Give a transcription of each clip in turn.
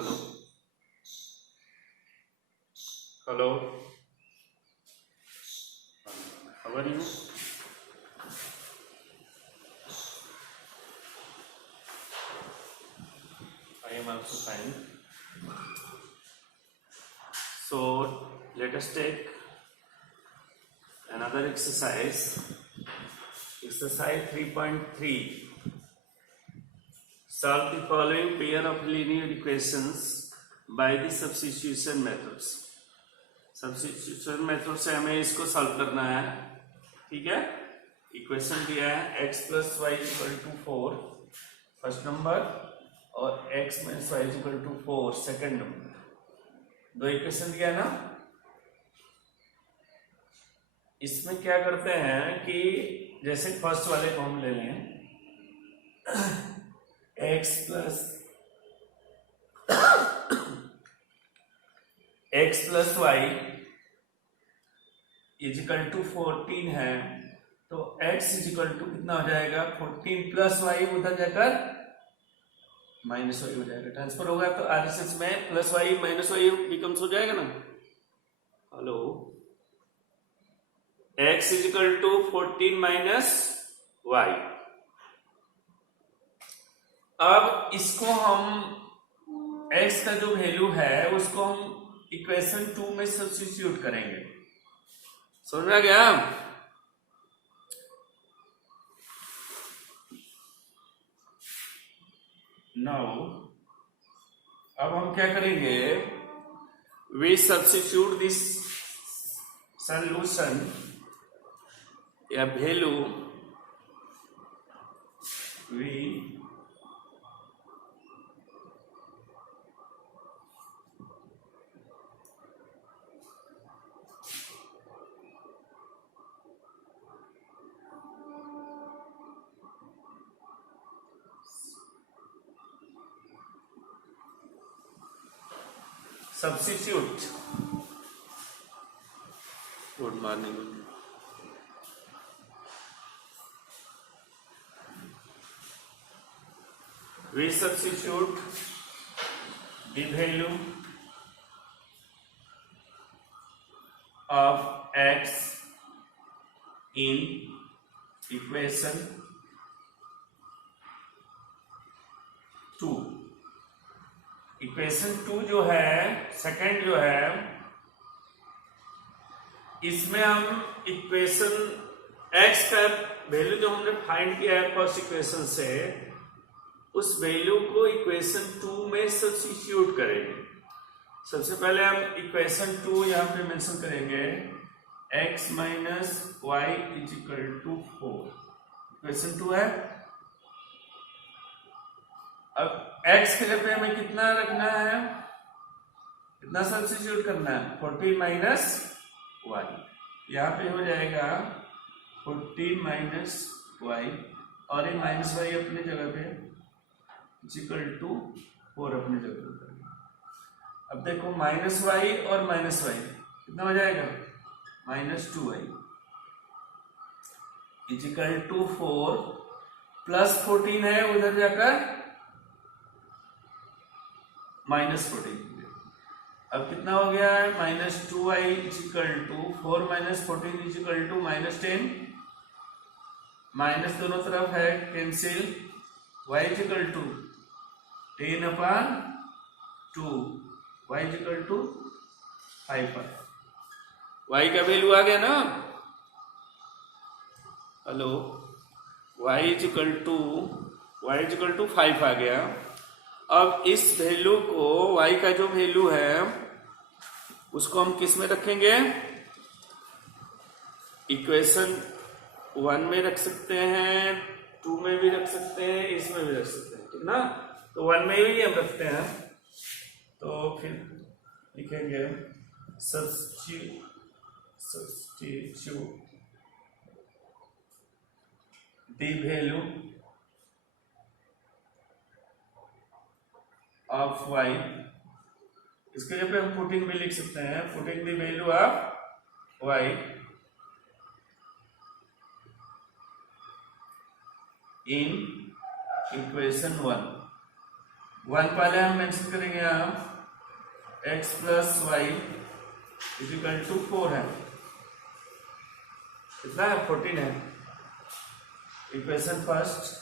Hello. Hello. How are you? I am also fine. So let us take another exercise. Exercise 3.3. Solve the following pair of linear equations by the substitution methods. Substitution method से हमें इसको solve करना है. ठीक है. Equation दिया है x plus y equal to 4 first number और x minus y equal to 4 second number. दो इक्वेशन दिया है ना. इसमें क्या करते हैं कि जैसे फर्स्ट वाले को हम ले लें x plus y equal to 14 है, तो x इजिकल टू कितना हो जाएगा 14 प्लस वाई, उधर जाकर माइनस वाई हो जाएगा. ट्रांसफर होगा तो आरएसएस में plus y minus y becomes हो जाएगा ना. Hello. x equal to 14 minus y. अब इसको हम x का जो वैल्यू है उसको हम इक्वेशन 2 में सब्स्टिट्यूट करेंगे. समझ में आ गया. नाउ अब हम क्या करेंगे, वी सब्स्टिट्यूट दिस सॉल्यूशन या value we substitute. Good morning. We substitute the value of x in equation 2. Equation 2 जो है सेकंड जो है, इसमें हम इक्वेशन x का वैल्यू जो हमने फाइंड किया है फर्स्ट इक्वेशन से, उस वैल्यू को इक्वेशन 2 में सब्स्टिट्यूट करेंगे. सबसे पहले हम इक्वेशन 2 यहां पे मेंशन करेंगे x minus y is equal to 4. Equation 2 है. अब x के जगह हमें कितना रखना है, कितना सब्स्टिट्यूट करना है 14 माइनस वाई. यहाँ पे हो जाएगा 14 माइनस वाई और ये माइनस वाई अपनी जगह पे इक्वल टू 4 अपनी जगह पे. अब देखो माइनस वाई और माइनस वाई कितना हो जाएगा minus 2y equal to 4 plus 14 है, उधर जाकर माइनस 14. अब कितना हो गया है minus 2y equal to 4 minus 14 equal to minus 10. Minus दोनों तरफ है cancel. y equal to 10 upon 2, y equal to 5. y का वैल्यू आ गया ना. हेलो. y इक्वल टू 5 आ गया. अब इस वैल्यू को y का जो वैल्यू है उसको हम किस में रखेंगे, इक्वेशन 1 में रख सकते हैं, 2 में भी रख सकते हैं, इसमें भी रख सकते हैं. ठीक ना. तो 1 में भी हम रखते हैं. तो फिर लिखेंगे substitute the value of y. इसके जगह पे हम पुटिंग भी लिख सकते हैं, putting the value of y in equation 1. One पहले हम मेंशन करेंगे यहाँ, x plus y equal to 4 है, कितना है 14 है, इक्वेशन फर्स्ट।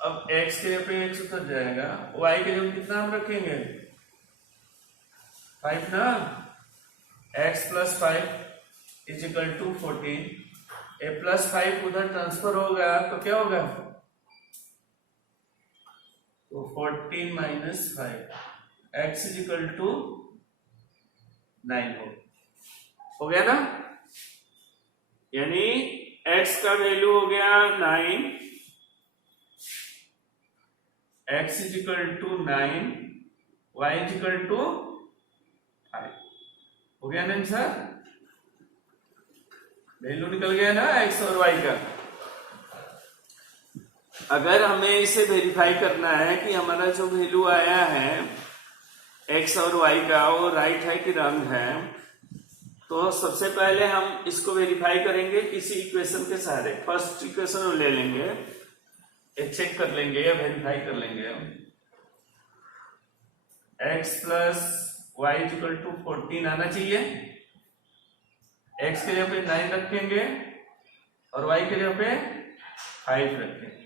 अब x के पे x उतर जाएगा, y के लिए कितना हम रखेंगे 5 ना, x plus 5 equal to 14, A plus 5 उधर ट्रांसफर होगा तो क्या होगा, तो 14 माइनस 5 x इजिकल टू 9 हो गया ना, यानी x का वैल्यू हो गया 9, x equal to 9, y equal to 5 हो गया ना सर, वैल्यू निकल गया ना x और y का। अगर हमें इसे वेरीफाई करना है कि हमारा जो वैल्यू आया है x और y का वो राइट है कि रॉन्ग है, तो सबसे पहले हम इसको वेरीफाई करेंगे किसी इक्वेशन के सहारे। फर्स्ट इक्वेशन ले लेंगे, चेक कर लेंगे या वेरीफाई कर लेंगे, x plus y equal to 14 आना चाहिए, x के जगह पे 9 रखेंगे और y के जगह पे 5 रखेंगे,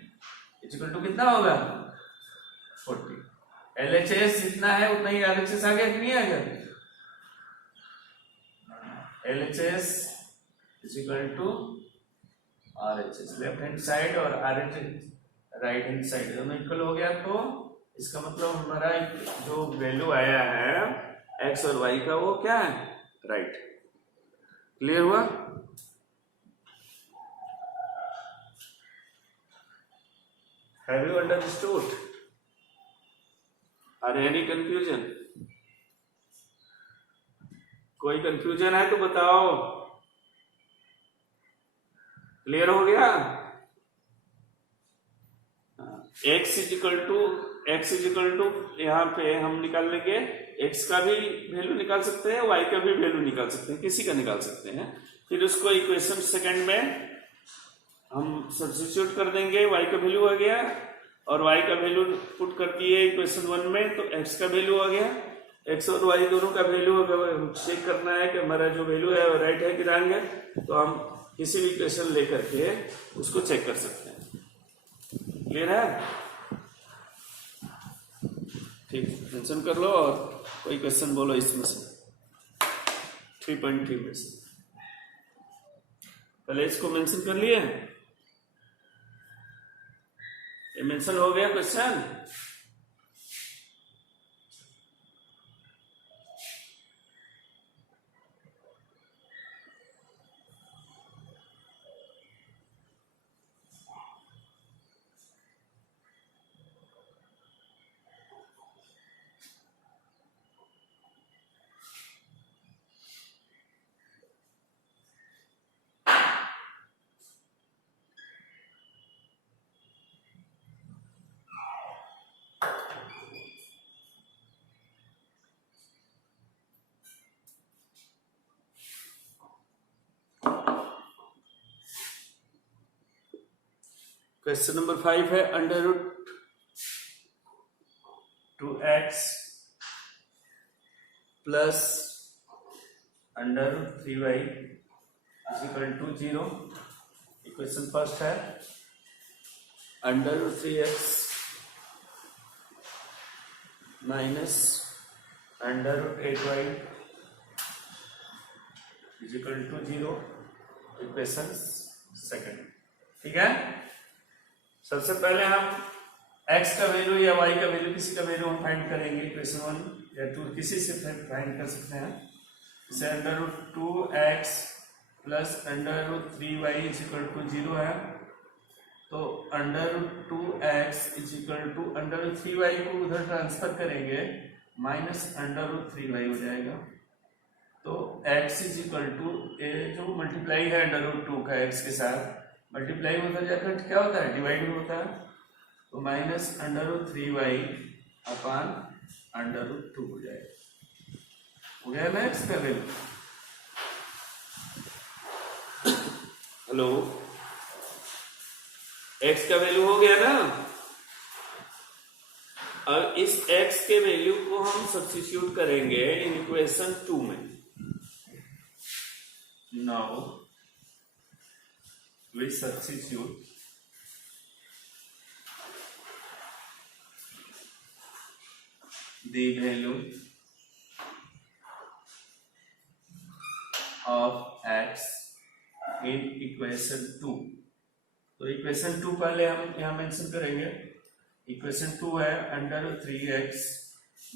इक्वल टू कितना होगा 40। LHS जितना है उतना ही RHS आ गया कि नहीं आ गया, LHS is equal to RHS, left hand side और RHS राइट हैंड साइड दोनों इक्वल हो गया, तो इसका मतलब हमारा जो वैल्यू आया है x और y का वो क्या है राइट। क्लियर हुआ? Have you understood? Are any confusion? कोई कंफ्यूजन है तो बताओ। क्लियर हो गया? x इजिकल टू यहाँ पे हम निकाल लेंगे, x का भी वैल्यू निकाल सकते हैं, y का भी वैल्यू निकाल सकते हैं, किसी का निकाल सकते हैं। फिर उसको इक्वेशन सेकंड में हम सब्स्टिट्यूट कर देंगे, y का वैल्यू आ गया और y का वैल्यू पुट कर दिए इक्वेशन 1 में, तो x का वैल्यू आ गया। x और y दोनों का वैल्यू चेक करना है कि हमारा जो वैल्यू है वो राइट है कि रॉन्ग है, तो हम किसी भी इक्वेशन लेकर के उसको चेक कर सकते हैं। क्लियर है? ठीक, मेंशन कर लो और कोई क्वेश्चन बोलो इसमें से 3.3 में से। पहले इसको मेंशन कर लिए, ये मेंशन हो गया क्वेश्चन। क्वेश्चन नंबर 5 है under root 2x plus under root 3y is equal to 0। Equation first है under root 3x minus under root 8y is equal to 0। Equation second. ठीक है, सबसे पहले हम x का वैल्यू या y का वैल्यू किसी का वैल्यू हम फाइंड करेंगे, इक्वेशन 1 या 2 किसी से फाइंड कर सकते हैं। जैसे under root 2x plus under root 3y is equal to 0 है, तो under root 2x is equal to under root 3y को उधर ट्रांसफर करेंगे, माइनस अंडर रूट 3y हो जाएगा। तो x इज इक्वल टू जो मल्टीप्लाई है अंडर रूट 2 का x के साथ, मल्टीप्लाई में उधर जाकर क्या होता है डिवाइड में होता है, तो minus under root 3y upon under root 2 हो जाएगा। हो गया ना x का वैल्यू? हेलो, x का वैल्यू हो गया ना? अब इस x के वैल्यू को हम सब्स्टिट्यूट करेंगे इन इक्वेशन 2 में। Now we substitute the value of x in equation 2। तो इक्वेशन 2 पहले हम यहां मेंशन करेंगे। इक्वेशन 2 है √3x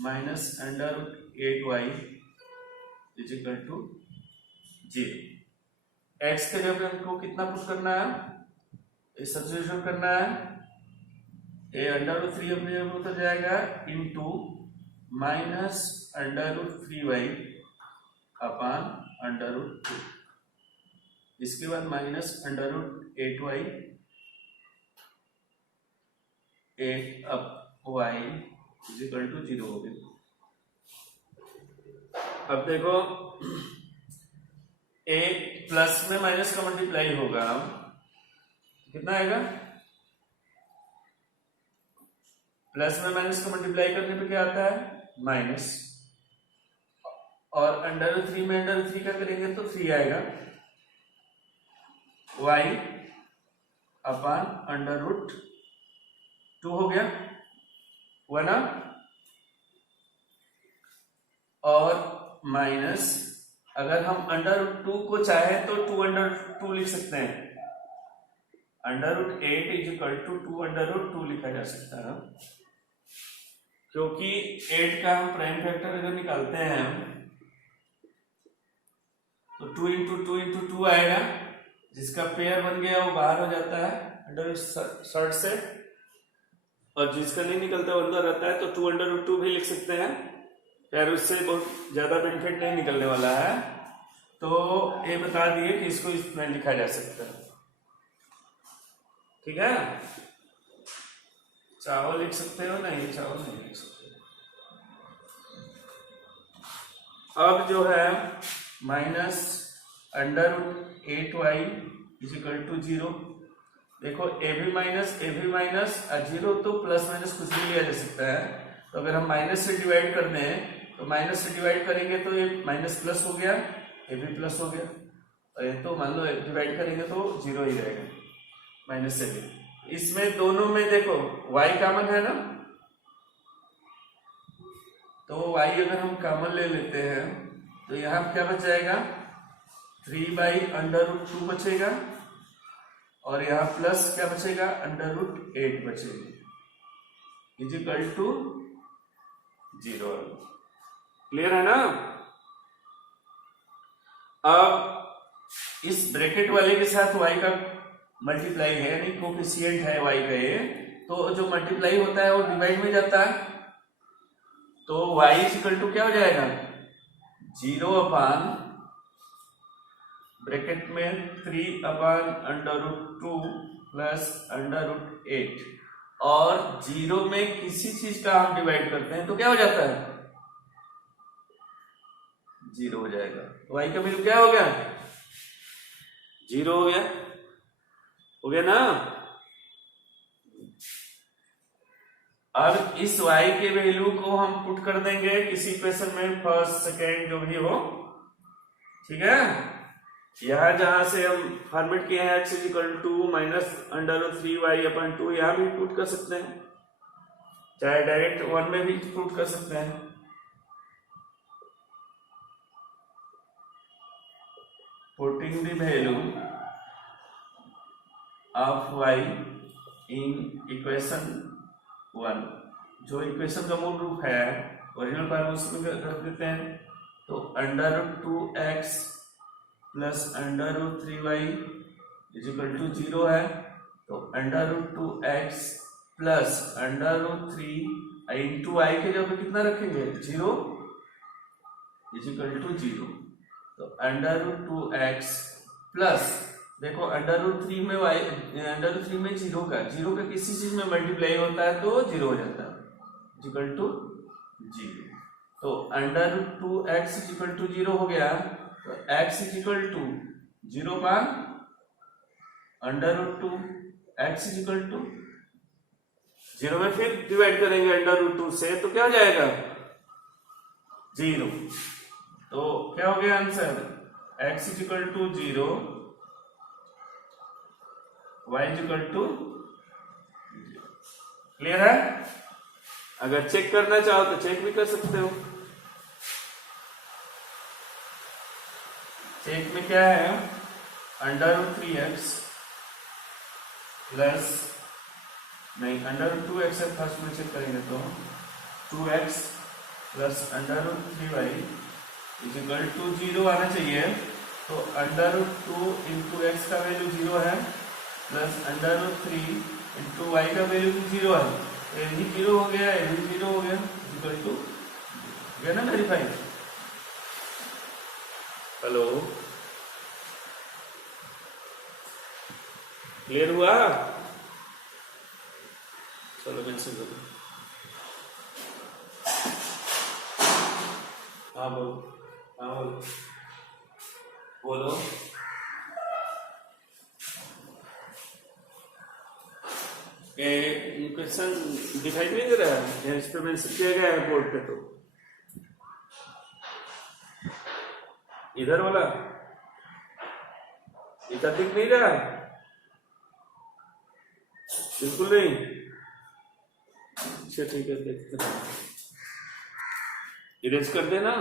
minus √8y is equal to 0। x के जगह हमको कितना पुट करना है, सब्स्टिट्यूशन करना है। ये √3 अपने जगह उतर जाएगा इनटू माइनस √3y अपान √2। इसके बाद minus √8y 8y is equal to 0 हो गया। अब देखो ए प्लस में माइनस का मल्टीप्लाई होगा, कितना आएगा? प्लस में माइनस का मल्टीप्लाई करने पे क्या आता है? माइनस। और √3 में √3 का करेंगे तो 3 आएगा। y अपान √2 हो गया, हुआ ना? और माइनस अगर हम √2 को चाहे तो 2√2 लिख सकते हैं। √8 इज इक्वल टू 2√2 लिखा जा सकता है, क्योंकि 8 का हम प्राइम फैक्टर अगर निकालते हैं तो 2 इंटू 2 इंटू 2 आएगा, जिसका पेयर बन गया वो बाहर हो जाता है अंडर शर्ट से, और जिसका नहीं निकलता वो अंदर रहता है तो 2√2 भी लिख सकते हैं। यार उससे बहुत ज्यादा बेनिफिट नहीं निकलने वाला है, तो ये बता दिए कि इसको इसमें लिखा जा सकता है। ठीक है, चावल लिख सकते हो? नहीं, चावल नहीं लिख सकते। अब जो है minus √8y is equal to 0। देखो ए भी माइनस 0, तो प्लस माइनस कुछ भी लिया जा सकता है। तो अगर हम माइनस से डिवाइड कर दें तो माइनस से डिवाइड करेंगे तो ये माइनस प्लस हो गया, ये भी प्लस हो गया, और ये तो मान लो डिवाइड करेंगे तो 0 ही रहेगा माइनस से भी। इसमें दोनों में देखो y कॉमन है ना, तो y अगर हम कॉमन ले लेते हैं तो यहां क्या बच जाएगा? 3/√2 बचेगा, और यहाँ प्लस क्या बचेगा? √8 बचेगा इज इक्वल टू 0। क्लियर है ना? अब इस ब्रैकेट वाले के साथ y का मल्टीप्लाई है, यानी कोफिशिएंट है y का, ये तो जो मल्टीप्लाई होता है वो डिवाइड में जाता है, तो y इज इक्वल टू क्या हो जाएगा? 0 अपान ब्रैकेट में 3/√2 प्लस √8, और 0 में किसी चीज का हम डिवाइड करते हैं तो क्या हो जाता है? 0 हो जाएगा। तो y का वैल्यू क्या हो गया? 0 हो गया, हो गया ना? अब इस y के वैल्यू को हम पुट कर देंगे किसी इक्वेशन में, फर्स्ट सेकेंड जो भी हो, ठीक है? यहां जहां से हम फॉर्मेट किए हैं x is equal to minus √3y/2, यहां भी पुट कर सकते हैं, चाहे डायरेक्ट 1 में भी पुट कर सकते हैं। Putting the value of y in equation 1, जो इक्वेशन का मूल रूप है ओरिजिनल फॉर्म उसमें रख देते हैं, तो √2x plus √3y is equal to 0 है, तो √2x प्लस √3 इंटू y के जगह कितना रखेंगे? 0 इज इक्वल टू 0, तो √2x प्लस, देखो √3 में y, √3 में 0 का किसी चीज में मल्टीप्लाई होता है तो 0 हो जाता है इज इक्वल टू 0, तो √2x इज इक्वल टू 0 हो गया, तो x इज इक्वल टू 0 पर √2 x इज इक्वल टू 0 में फिर डिवाइड करेंगे √2 से, तो क्या हो जाएगा 0। तो क्या हो गया answer, x is equal to 0, y is equal to. Clear है? अगर चेक करना चाहो तो चेक भी कर सकते हो। चेक में क्या है, √3x प्लस, नहीं √2x है, फर्स्ट में चेक करेंगे तो 2x plus √3y is equal to 0 आना चाहिए। तो √2 इंटू एक्स का वैल्यू 0 है, प्लस √3 इंटू वाई का वैल्यू भी 0 है, तो ये भी 0 हो गया, ये भी 0 हो गया, इज इक्वल टू गया ना वेरीफाई। हेलो, क्लियर हुआ? चलो मेंशन करो। हाँ बोलो, हाँ बोलो, बोलो। क्वेश्चन दिखाई नहीं दे रहा है, इस पे मेंशन किया गया है बोर्ड पे, तो इधर वाला इधर दिख नहीं रहा, बिल्कुल नहीं। अच्छा ठीक है, देखते हैं, इरेज कर देना।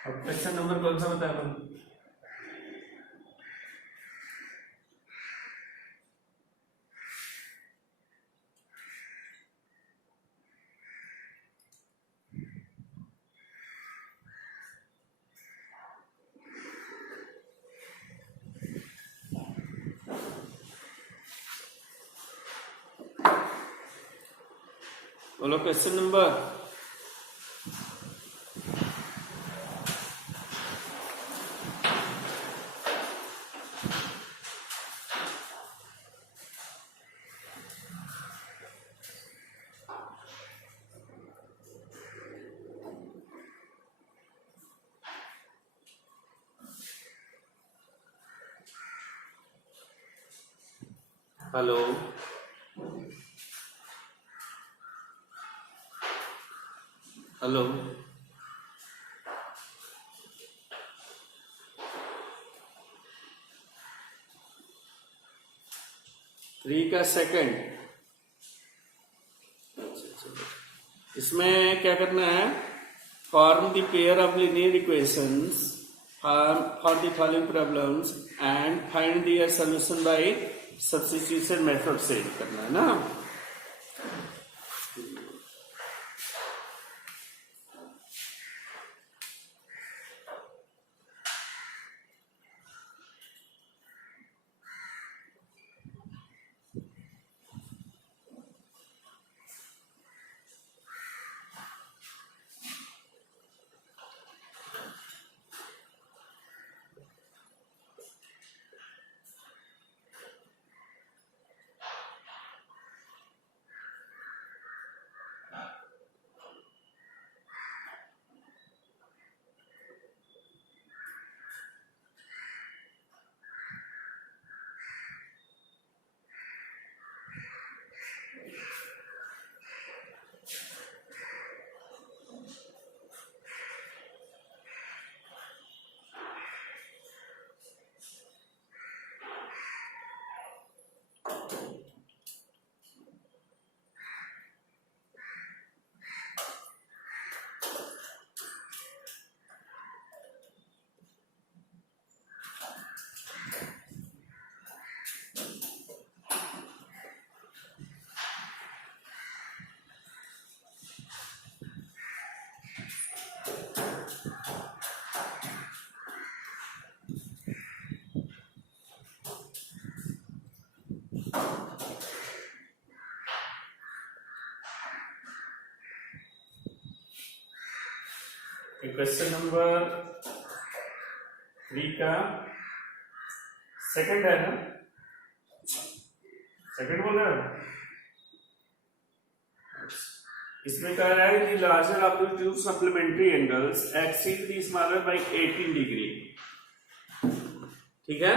अब क्वेश्चन नंबर कौन सा बताया अपन? बोलो क्वेश्चन नंबर। हेलो, हेलो, 3 का सेकंड। इसमें क्या करना है, form the pair of linear equations for the following problems and find their solution by substitution method से करना है ना। क्वेश्चन नंबर 3 का सेकंड है ना, सेकंड बोल रहे हो। इसमें कह रहा है कि larger of the two supplementary angles exceed the smaller by 18 degree. ठीक है,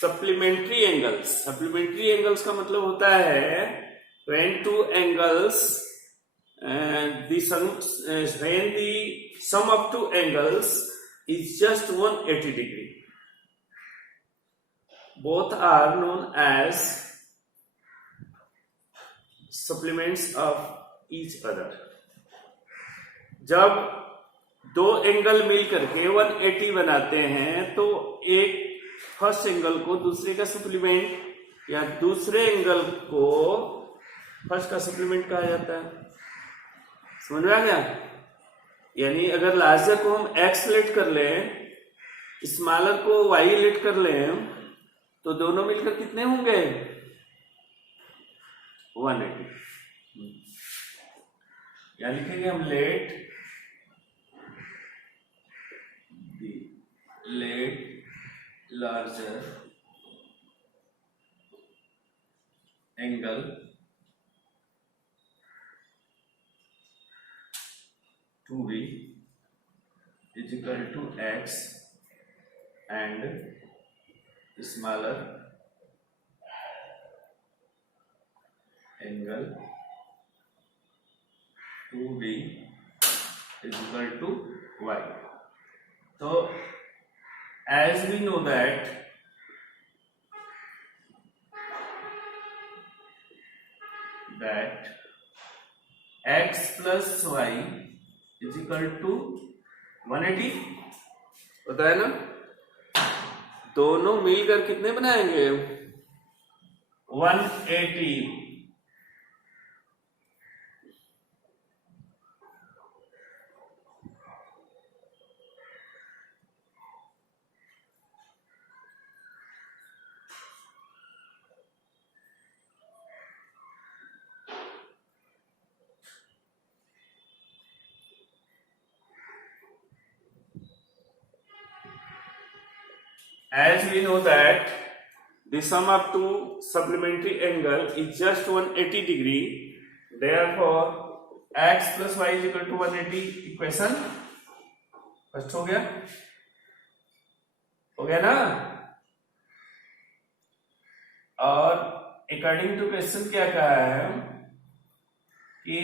सप्लीमेंट्री एंगल्स, सप्लीमेंट्री एंगल्स का मतलब होता है when two angles when the sum of two angles is just 180 degree, both are known as supplements of each other। जब दो angle मिल करके 180 बनाते हैं तो एक फर्स्ट एंगल को दूसरे का सप्लीमेंट या दूसरे एंगल को फर्स्ट का सप्लीमेंट कहा जाता है। समझ में आ गया? यानी अगर लार्जर को हम x लेट कर लें, स्मॉलर को y लेट कर लें, तो दोनों मिलकर कितने होंगे? 180। या लिखेंगे हम let larger angle to be is equal to x and smaller angle to be is equal to y। तो as we know that x plus y is equal to 180 होता है ना। दोनों मिलकर कितने बनाएंगे? 180। As we know that the sum of two supplementary angle is just 180 degree, therefore x plus y is equal to 180। Equation first हो गया ना। और अकॉर्डिंग टू क्वेश्चन क्या कहा है कि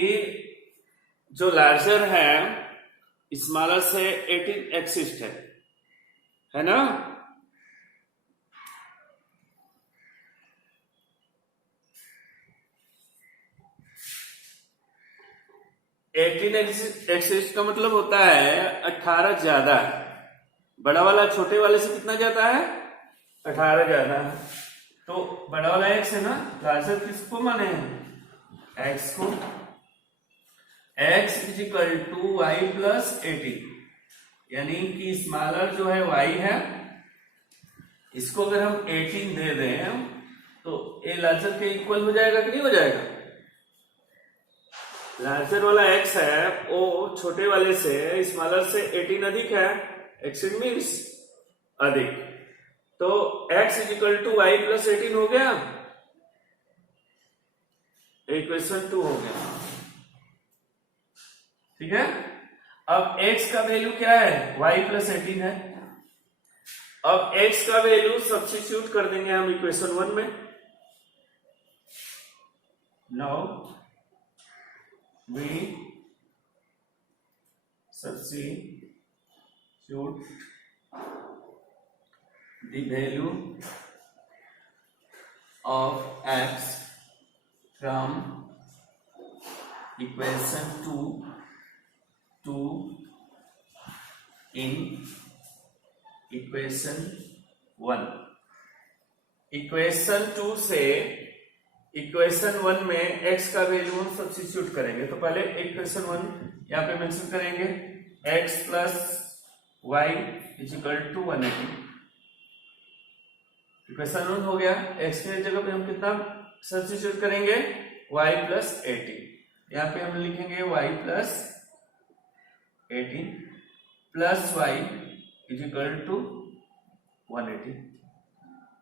जो लार्जर है स्मॉलर से 18 एक्सिस्ट है ना। 18 एक्सिस का मतलब होता है 18 ज्यादा है। बड़ा वाला छोटे वाले से कितना ज्यादा है? 18 ज्यादा है। तो बड़ा वाला x है ना, लार्जर किसको माने हैं? x को। x is equal to y plus 18, यानी कि स्मॉलर जो है y है, इसको अगर हम 18 दे दें तो ये लार्जर के इक्वल हो जाएगा कि नहीं हो जाएगा? लार्जर वाला x है वो छोटे वाले से स्मॉलर से 18 अधिक है, एक्सिड मीन्स अधिक। तो x is equal to y plus 18 हो गया, इक्वेशन 2 हो गया। ठीक है, अब x का वैल्यू क्या है? y प्लस 18 है। अब x का वैल्यू सब्स्टिट्यूट कर देंगे हम इक्वेशन 1 में। Now we substitute the value of x from equation 2 to in equation 1। Equation 2 से इक्वेशन 1 में x का वैल्यू हम सब्स्टिट्यूट करेंगे। तो पहले इक्वेशन 1 यहाँ पे मेंशन करेंगे, x plus y is equal to 180। Equation 1 हो गया। x की जगह पे हम कितना सब्स्टिट्यूट करेंगे? y plus 80। यहाँ पे हम लिखेंगे y plus 18 plus y is equal to 180।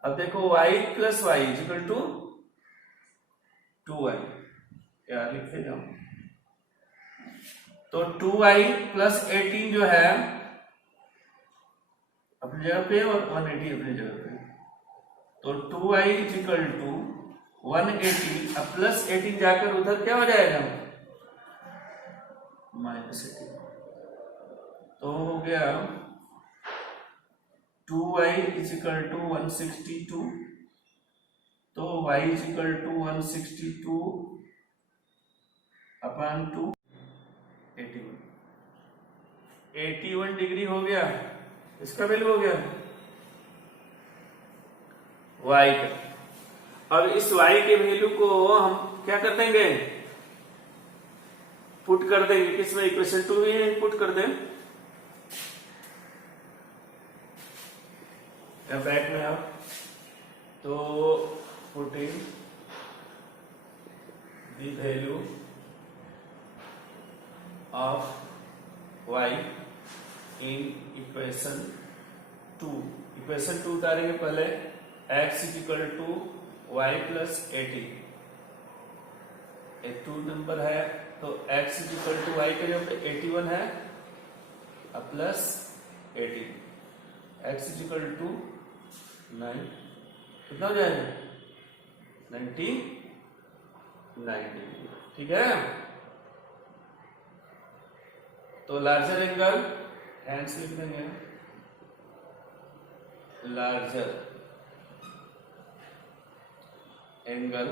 अब देखो y plus y is equal to 2y, क्या लिखते जाओ, तो 2y प्लस 18 जो है अपनी जगह पे और 180 अपनी जगह पे, तो 2y इज इक्वल टू 180। अब प्लस 18 जाकर उधर क्या हो जाएगा, -18, तो हो गया 2y इज इक्वल टू 162, तो y is equal to 162 upon 2 81 degree हो गया। इसका वैल्यू हो गया y का। अब इस y के वैल्यू को हम क्या कर देंगे, पुट कर देंगे किसमें, इक्वेशन 2 में पुट कर दें, या बैक में आप, तो putting the value of y in equation 2, equation 2 उतारेंगे पहले, x is equal to y plus 18, एक 2 नंबर है तो x is equal to y के जगह पे 81 है, अब plus 18, x is equal to 9, कितना हो जाएगा 99 डिग्री, ठीक है। तो लार्जर एंगल हैंड्स लिख देंगे, लार्जर एंगल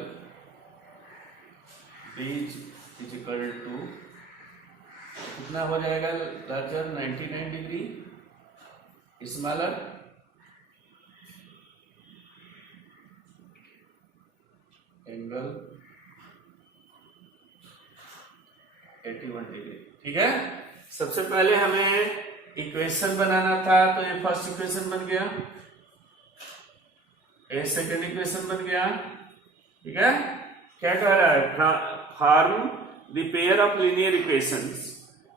बीच इज इक्वल टू कितना हो जाएगा, larger 99 degree, smaller angle 81 degree, ठीक है। सबसे पहले हमें इक्वेशन बनाना था, तो ये फर्स्ट इक्वेशन बन गया, ये सेकेंड इक्वेशन बन गया, ठीक है। क्या कह रहा है, form the pair of linear equations,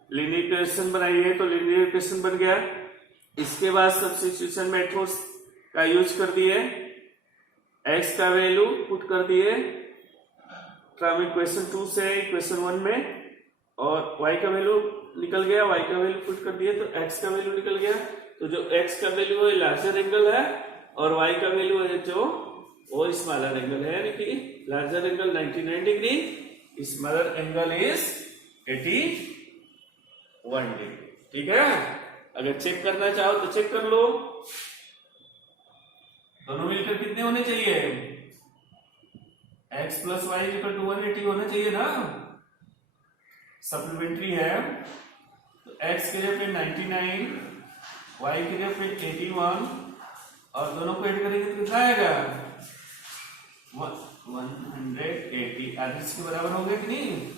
linear equation बनाइए, तो लीनियर इक्वेशन बन गया। इसके बाद सब्स्टिट्यूशन मेथड्स का यूज कर दिए, x का वैल्यू पुट कर दिए फ्रॉम इक्वेशन 2 से इक्वेशन 1 में, और y का वैल्यू निकल गया, y का वैल्यू पुट कर दिए तो x का वैल्यू निकल गया। तो जो x का वैल्यू है लार्जर एंगल है, और y का वैल्यू है जो वो स्मॉलर एंगल है, यानी कि larger angle 99 degree, smaller angle is 81 degree, ठीक है। अगर चेक करना चाहो तो चेक कर लो, दोनों मिलकर कितने होने चाहिए, x plus y equal to 180 होना चाहिए ना, सप्लीमेंट्री है, तो x के जगह पे 99, y के जगह पे 81, और दोनों को ऐड करेंगे तो कितना आएगा 180, आज इसके बराबर हो गया कि नहीं।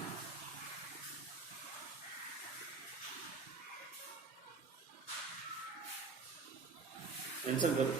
आंसर करो।